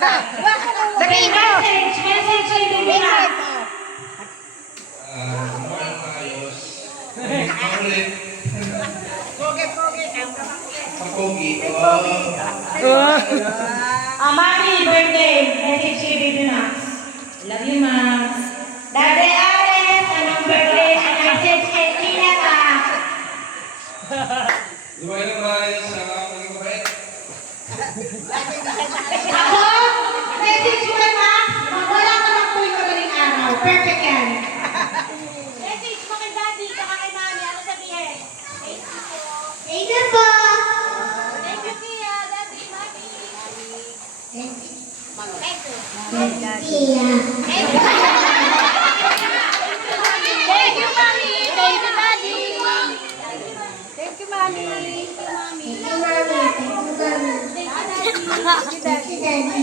Sabihin mo. Message kay Bibi Max. Ayos. Ulit. Papogi. Mami, birthday. Message kay Bibi Max. Love you, Max. Dade Ares, anong birthday? Message kay Tinata. Lumay na maayos sa mga kabait. Ako, message ko kay Max. Wala ka lang po yung madaling araw. Perfect yan. Message mo kay Daddy, saka kay Mami. Ano sabihin? Thank you po. Thank you, Tia. Daddy, Mami. Thank you. Thank you, Mami. Thank you, Daddy. Thank you, Mami. Thank you, Mami. Thank you, Mami. Thank you, Mami. Thank you, Daddy. Thank you, Daddy.